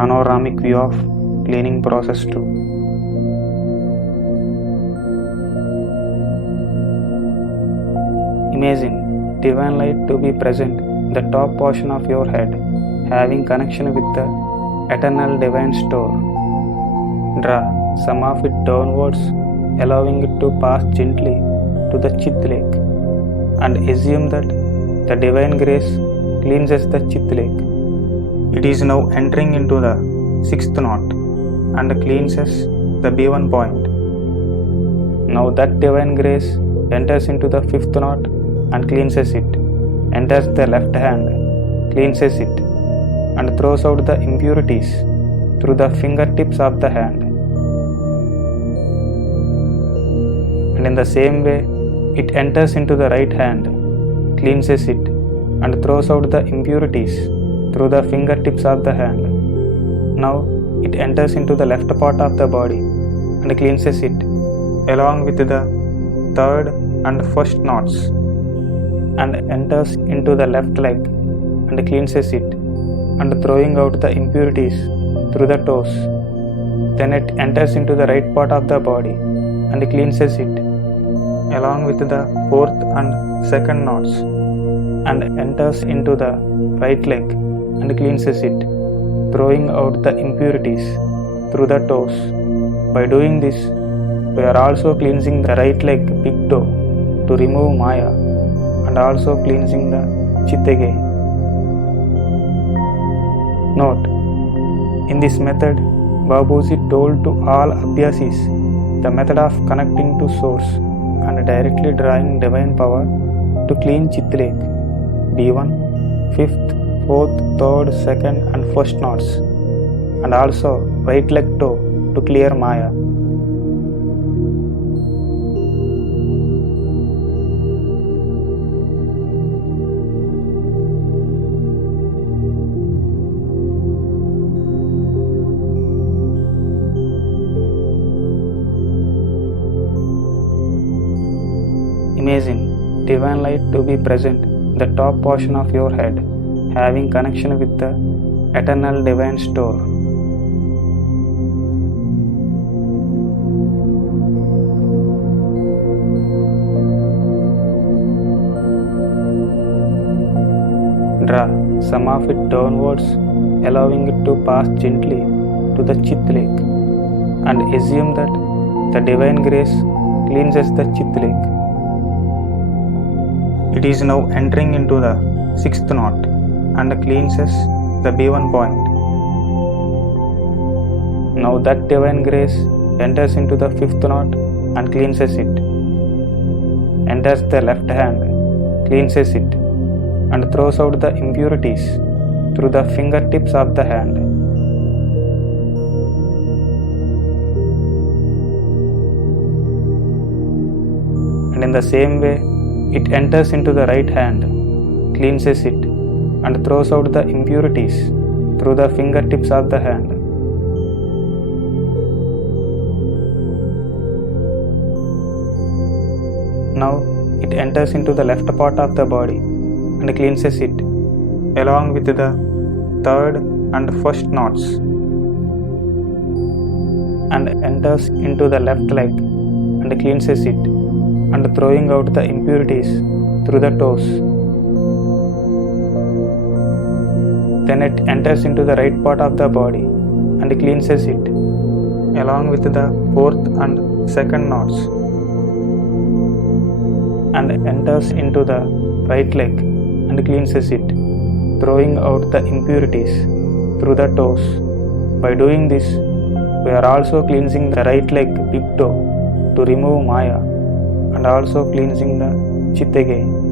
panoramic view of cleaning process too. Imagine divine light to be present in the top portion of your head, having connection with the eternal divine store. Draw some of it downwards, allowing it to pass gently to the Chit lake, and assume that the divine grace cleanses the Chit lake. It is now entering into the sixth knot and cleanses the B1 point. Now that divine grace enters into the fifth knot and cleanses it, enters the left hand, cleanses it, and throws out the impurities through the fingertips of the hand. And in the same way, it enters into the right hand, cleanses it, and throws out the impurities through the fingertips of the hand. Now it enters into the left part of the body and cleanses it, along with the third and first knots, and enters into the left leg and cleanses it, and throwing out the impurities through the toes. Then it enters into the right part of the body and cleanses it, along with the fourth and second knots, and enters into the right leg and cleanses it, throwing out the impurities through the toes. By doing this, we are also cleansing the right leg big toe to remove Maya, and also cleansing the Chit again. Note: in this method, Babuji told to all Abhyasis the method of connecting to source and directly drawing divine power to clean Chit lake, B1, 5th, 4th, 3rd, 2nd and 1st knots, and also right leg toe to clear Maya. Imagine divine light to be present in the top portion of your head, having connection with the eternal divine store. Draw some of it downwards, allowing it to pass gently to the Chit lake, and assume that the divine grace cleanses the Chit lake. It is now entering into the sixth knot and cleanses the B1 point. Now that divine grace enters into the fifth knot and cleanses it, enters the left hand, cleanses it, and throws out the impurities through the fingertips of the hand. And in the same way, it enters into the right hand, cleanses it, and throws out the impurities through the fingertips of the hand. Now it enters into the left part of the body and cleanses it, along with the third and first knots, and enters into the left leg and cleanses it, and throwing out the impurities through the toes. Then it enters into the right part of the body and cleanses it, along with the fourth and second knots, and enters into the right leg and cleanses it, throwing out the impurities through the toes. By doing this, we are also cleansing the right leg big toe to remove Maya, and also cleansing the Chit again.